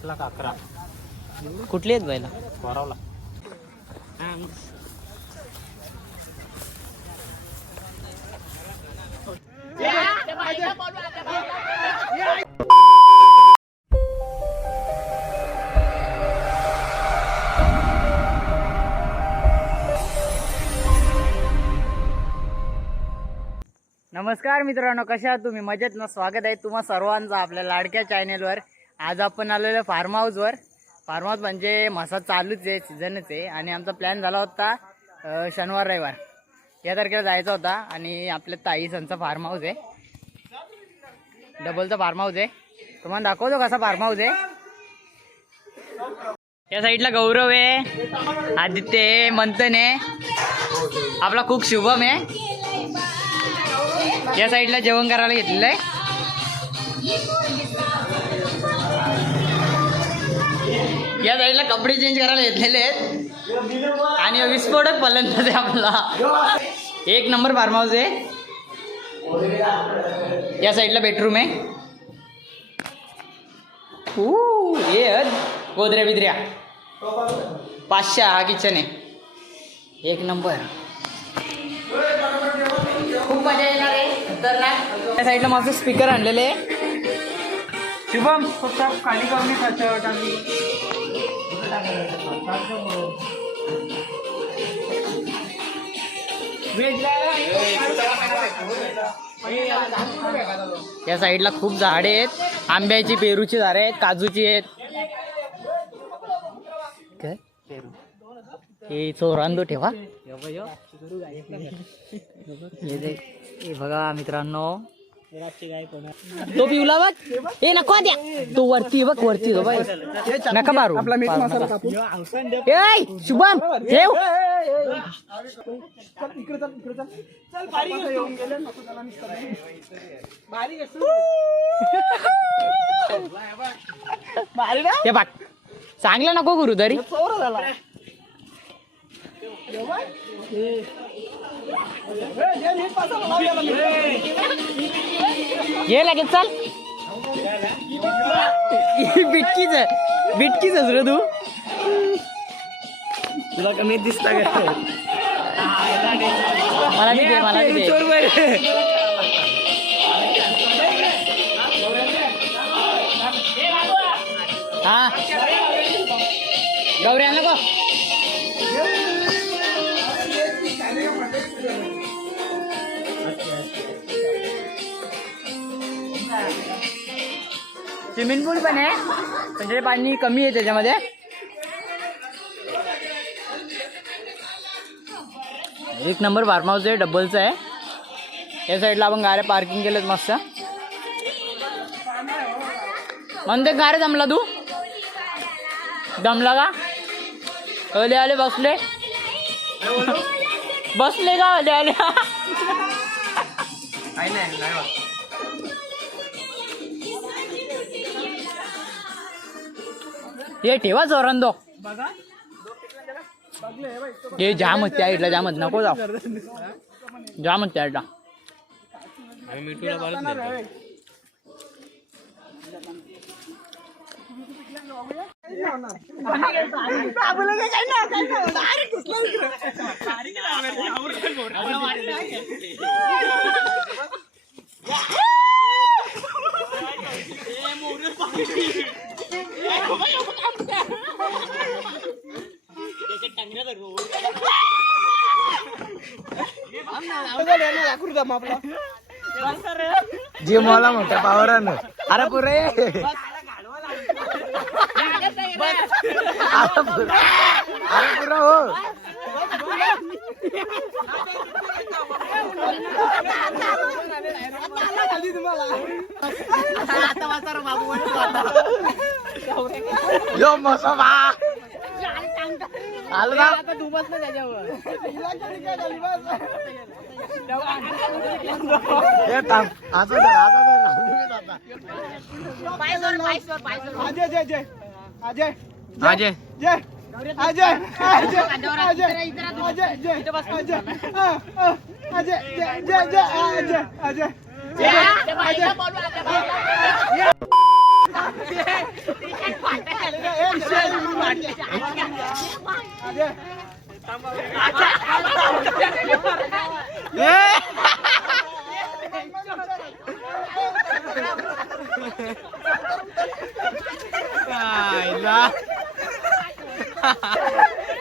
एक लाख अकरा. कुठली आहेत बैला? वरावला नमस्कार मित्रांनो कशा आहात तुम्ही? मजेत ना? स्वागत आहे तुम्हा सर्वांचं आपल्या लाडक्या चॅनेलवर आज आपण आलेलो फार्म हाऊसवर फार्म हाऊस म्हणजे मसा चालूच आहे सीझनच आहे. आणि आमचा प्लॅन झाला होता शनिवार रविवार. या तारखेला जायचा होता आणि आपल्या ताई संचा फार्म हाऊस आहे. डबलचा फार्म हाऊस आहे. तुम्हाला दाखवतो कसा फार्म हाऊस आहे. या साईडला गौरव आहे आदित्य आहे मंथन आहे. आपला कुक शुभम आहे. या साईडला जेवण करायला घेतलेलं आहे. या साईडला कपडे चेंज करायला घेतलेले आहेत. आणि विस्फोटक फलंदाज आहे आपला. एक नंबर फार्म हाऊस आहे. या साईडला बेडरूम आहे. ऊ, हे गोदऱ्या बिदऱ्या पाचशे हा किचन आहे. एक नंबर. खूप मजा येणार आहे. खतरनाक. त्या साईडला माझं स्पीकर आणलेले आहे. शुभम. फक्त खाली कमी खर्च या साईडला खूप झाडे आहेत. आंब्याची पेरूची झाडे आहेत काजूची आहेत. काय? हे चोरांदो ठेवा. बघा मित्रांनो तो पिवला बघ. हे नको द्या. तो वरती बघ वरती तो नका मारू. ए शुभम ठेव. हे बघ. चांगलं नको करू तरी ये लगेच चल. बिटकीच बिटकीच रे तू. तुला कमी दिसता का मला दे मला दे. हा. गौरी आणलं स्विमिंग पूल पण आहे. म्हणजे पाणी कमी आहे त्याच्यामध्ये. एक नंबर फार्म हाऊस आहे डबलचं आहे. या साईडला आपण गाड्या पार्किंग केलं मस्त. म्हणते गारे जमला तू? दमला का? अले आले बसले. बसले का आले? आले हे ठेवा चोरंदो हे जाम त्या इडला जामत नको जाऊ. जामत त्या इडला जे मला मोठ्या पावरानं अरे पुरे. अरे पुरा. अरे पुरा हो. यो मसा बा आलं ना हे थांब असं धर, असं धर, लागून आता. अजय जय जय अजय अजय जय अजय अजय अजय अजय जय अजय अ, अ, अजय जय जय जय अजय अजय अजय Ay, la.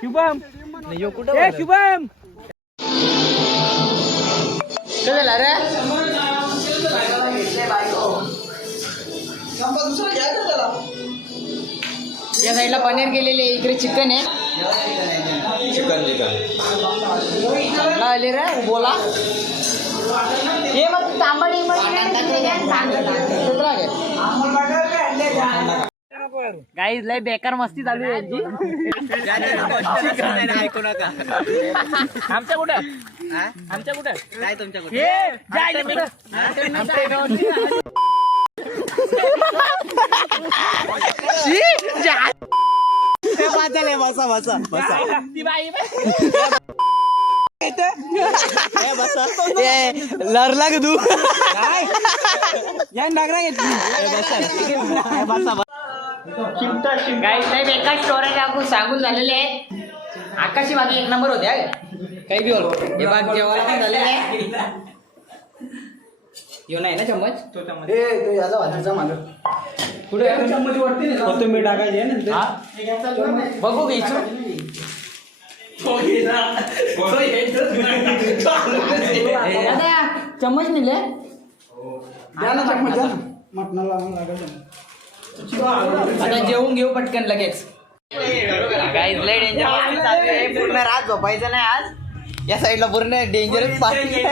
शुभम ए शुभम काय झालं रे. या साईडला पनीर केलेली आहे इकडे चिकन आहे. चिकन चिकन आले रे बोला. हे मग तांबडी गाईज लय बेकार मस्ती चालू आहे यांची. ऐकू नका आमच्या कुठं? आमच्या कुठं? काय तुमच्या हे जायला बसा बसा बसा लरला का तू या नागरा घेतली गाईज लय बेकार स्टोऱ्या सांगून झालेले आहेत आकाशी बाकी एक नंबर होते काही बी हे बाग जेव्हा झालेले आहे यो नाही ना चम्मच? कुठे? कोथिंबीर टाकायची आहे ना. हा? बघू घ्यायचो चम्मच नेले आता जेवून घेऊ पटकन लगेच. गाईज लय डेंजर पूर्ण रात झोपायचं नाही आज. या साईडला पूर्ण डेंजरस पार्टी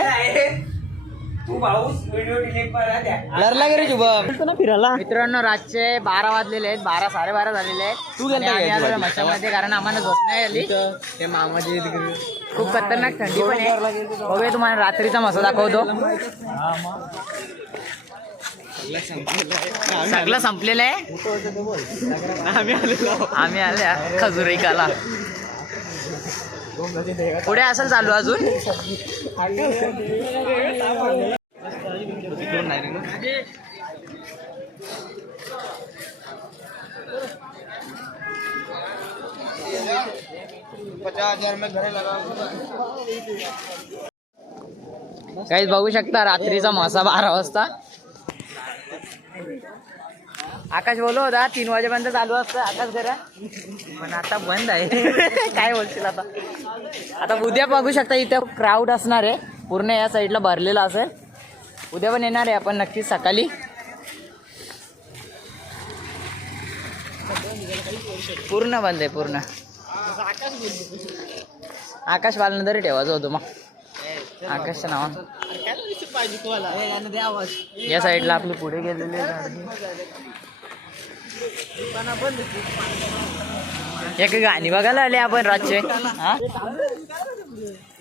लरला शुभम. फिरायला. मित्रांनो रातचे बारा वाजलेले आहेत. बारा साडेबारा झालेले आहेत. तू आणि मशामध्ये कारण आम्हाला झोप नाही आली. ते मामाची खूप खतरनाक थंडी पण आहे. बघूया तुम्हाला रात्रीचा मसा दाखवतो. सगळं संपलेलं आहे. आम्ही आलेलो. आम्ही आल्या खजुरिकाला. पुढे असेल चालू अजून. इकडून नाही रे ना. काहीच बघू शकता रात्रीचा मासा बारा वाजता. आकाश बोललो होता तीन वाजेपर्यंत चालू असतं आकाश करा पण आता बंद आहे. काय बोलशील आता? आता उद्या बघू शकता इथं क्राऊड असणार आहे. पूर्ण या साईडला भरलेला असेल. उद्या पण येणार आहे आपण नक्कीच सकाळी. पूर्ण बंद आहे पूर्ण. आकाश तरी ठेवायचं होतं मग. आकाशच्या नावा. या साईडला आपले पुढे गेलेले एक गाणी बघायला आले आपण रातचे. हा?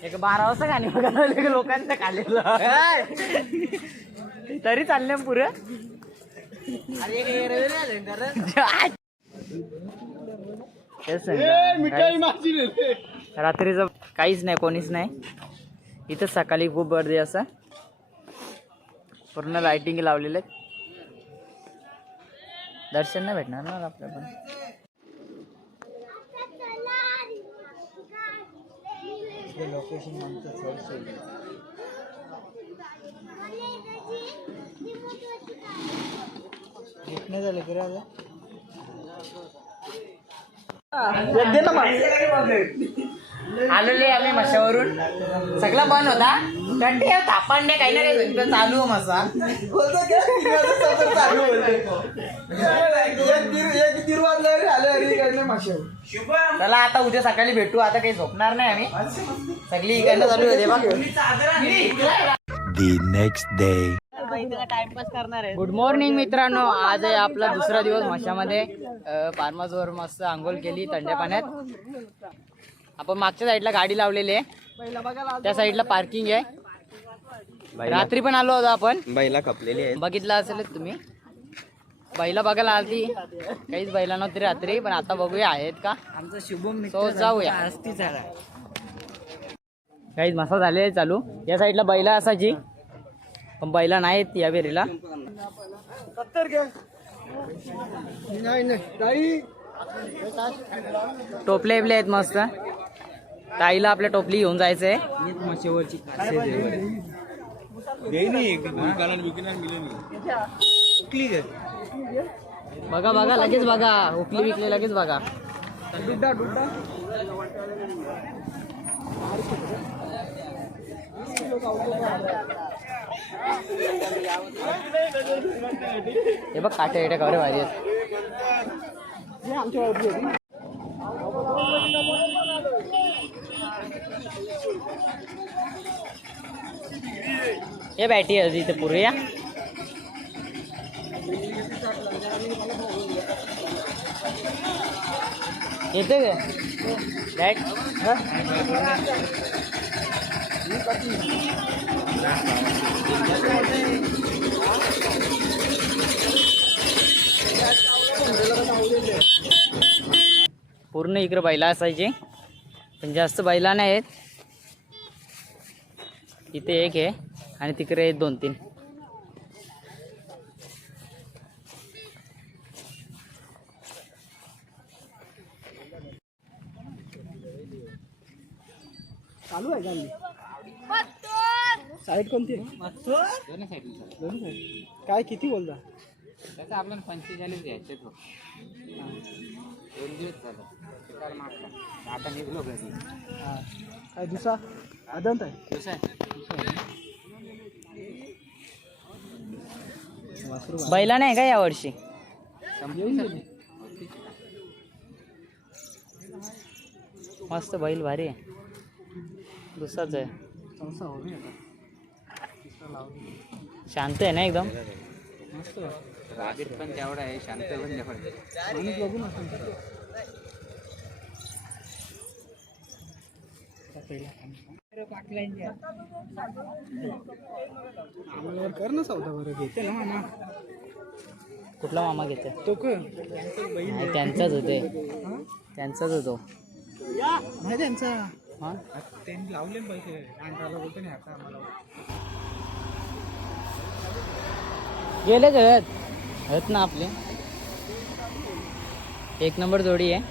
एक बारा वाजता गाणी बघायला आले का लोकांचं खाल्लेलं तरी चालले पुरं. रात्रीचं काहीच नाही कोणीच नाही. इथं सकाळी खूप गर्दी असं. पूर्ण लाइटिंग लावलेले दर्शन नाही भेटणार ना आपल्या पण. हे लोकेशन आमचं सर्च होईल घेतणे झाले की राजा? दे ना आलेले आम्ही मशावरून. सगळा बंद होता. कंटे तापांडे काही ना काही इकडं चालू आहे मसा चला आता उद्या सकाळी भेटू. आता काही झोपणार नाही आम्ही. सगळी इकडनं चालू होते बघ. The next day. Good morning मित्रांनो. आज आहे आपला दुसरा दिवस मशामध्ये. फार्मासवर मस्त आंघोळ केली थंड्या पाण्यात आपण मागच्या साईडला गाडी लावलेली आहे. त्या साईडला पार्किंग आहे. रात्री पण आलो होतो आपण. बैला खपलेली आहे बघितलं असेलच तुम्ही. बैला बघायला आलती. काहीच बैला नव्हती रात्री पण आता बघूया आहेत का? आमचं शुभम तो जाऊया. काहीच मसा झाले चालू. या साईडला बैला असायची. पण बैला नाहीत या बेरीला नाही टोपले बिपले आहेत मस्त. ताईला आपल्या टोपली घेऊन जायचंय. बघा बघा लगेच बघा. उकली विकली लगेच बघा. डुड्डा डुड्डा हे बघ काटे काटे कवरे भारी आहेत. हे आमच्या वावरती होती. हे बॅटी आहे इथे पूर्वी या येते का बॅट पूर्ण इकडे बैला असायची. पण जास्त बैला नाही आहेत. इथे एक आहे आणि तिकडे आहेत दोन तीन. चालू आहे गाडी. साईड कोणती. काय किती बोलता? त्याचा आपल्याला पंचेचाळीस घ्यायचे तो. दोन दिवस झालं. आता निघलो घरी. हा. काय दुसरा? अदंत आहे. वासरू बैला नाही का यावर्षी. मस्त बैल भारी आहे. दुसराच आहे. हो. शांत आहे ना एकदम? मस्त रागीत पण तेवढा आहे शांत पण तेवढा माणूस. आम्हाला कर ना सौदा बरं घेते ना मामा. कुठला मामा घेते? तो त्यांचाच होते. त्यांचाच होतो. नाही त्यांचा. हा? त्यांनी लावले पैसे. अंगाला बोलतो नाही आता आम्हाला. गेले का? आहेत ना आपले. एक नंबर जोडी आहे.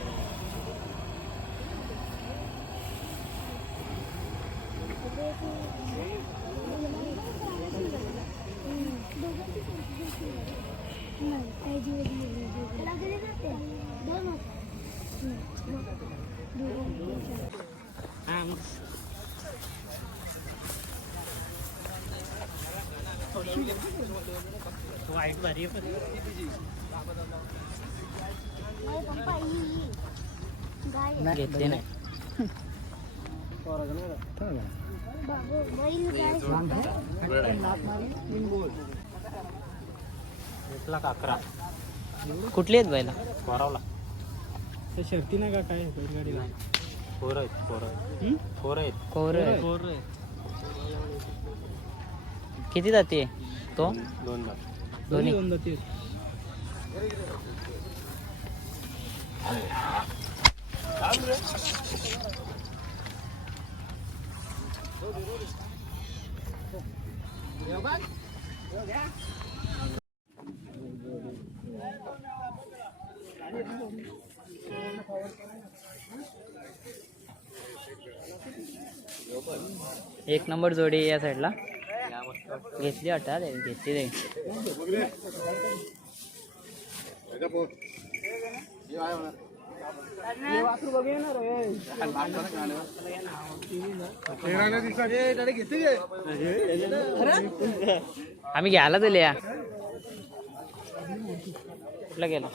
घेतले नाही एक लाख अकरा कुठली आहेत बैला वरावला ते शर्ती नाही का काय बैलगाडीला फोर आहेत. फोर आहेत? फोर आहेत कोर फोर किती जाते तो? दोन लाख दोन्ही. एक नंबर जोडी या साईडला. घेतली वाटत घेतली रे. आम्ही घ्यायला दिले या कुठला गेला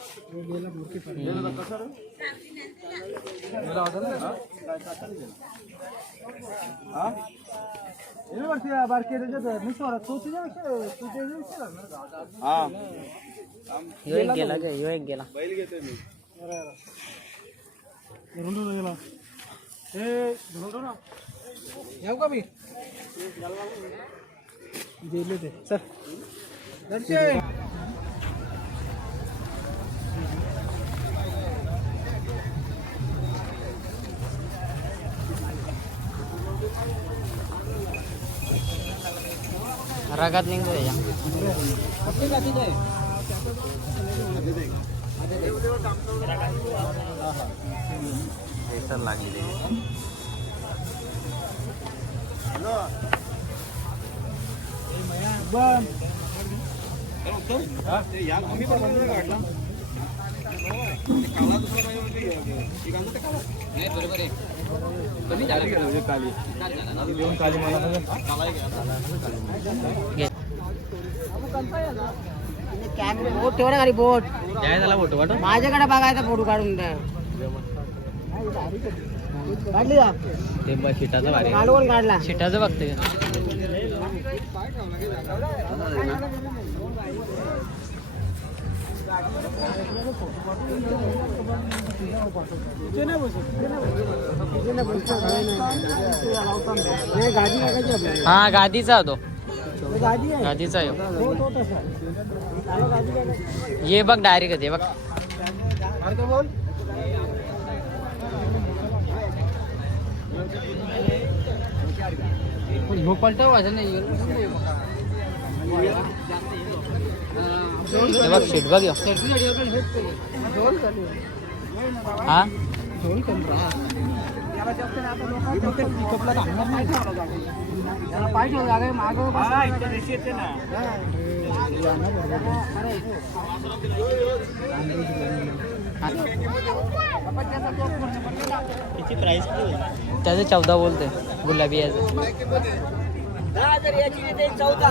ह्यो एक गेला ग ह्यो एक गेला। येऊ का मी गेले ते चल दर्शन रगात निघतो त्याच्या बन बोट ठेव खाली बोट माझ्याकडे बघायचा फोटो काढून द्या काढली का? ते शिटाचा भारी काढून काढला. शिटाचं बघते. हा गादीचा तो. गादीचा आहे तो ये बघ डायरेक्ट ये बघ. तो ह्यो पलटव वाजन नाही. बघ शीट बघ हा कमी त्याचे चौदा बोलते गुलाबी याचं चौदा.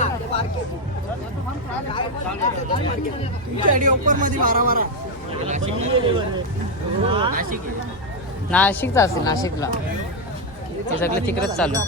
नाशिकचा असेल नाशिकला. ते सगळं तिकडेच चालू.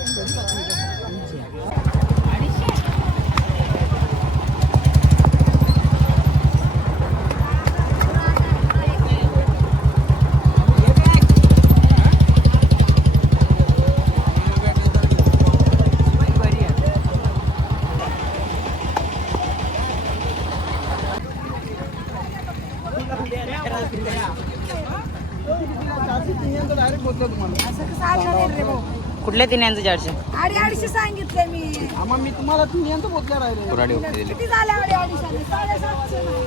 कुठल्या तिने यांचं चारशे. अडी अडीचशे सांगितले मी. आम्हा मी तुम्हाला तीन यांचं बोलल्या राहिले. किती झाले अडी अडीचशे? साडेसातशे नाही.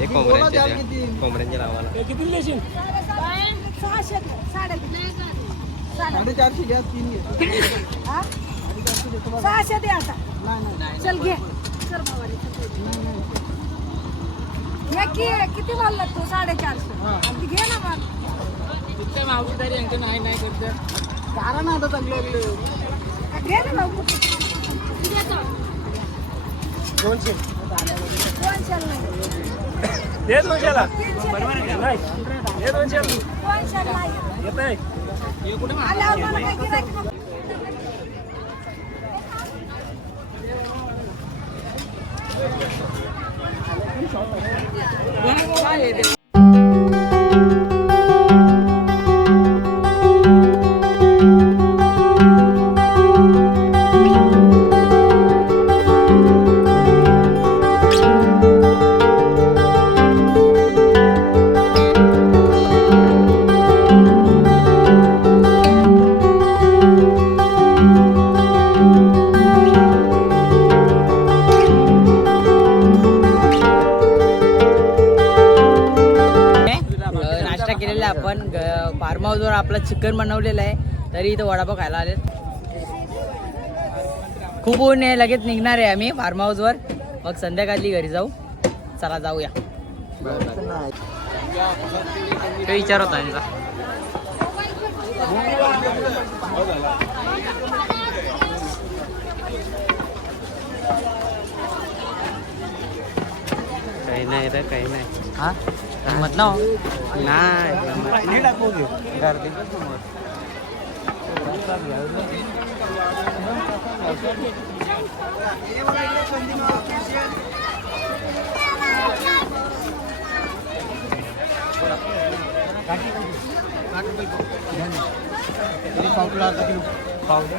ते कोंबड्यांच्या त्या- कोंबड्यांच्या नावाला. ते किती देशील साडे- सहाशे साडेचारशे घ्या तीन घे हा? सहाशे दे आता. नाही नाही चल घे. चल बाबारे, चल. घे की किती बोलला तू? साडेचारशे. आणि घे ना मग चारा ना आता चांगलं लागले घे ना भाऊ किती देतो? दोनशे दोनशे नाही. दे दोनशेला तीनशे दे दोनशे दोनशे नाही. येत आहे आल्यावर मला बनवलेलं आहे. तरी इथं वडापाव खायला आले खूप ऊन आहे लगेच निघणार आहे आम्ही फार्म हाऊसवर मग संध्याकाळी घरी जाऊ. चला जाऊया. विचार होता यांचा काही नाही रे काही नाही. हा? मत ना हो. नाही पावला अर्धा किलो पावला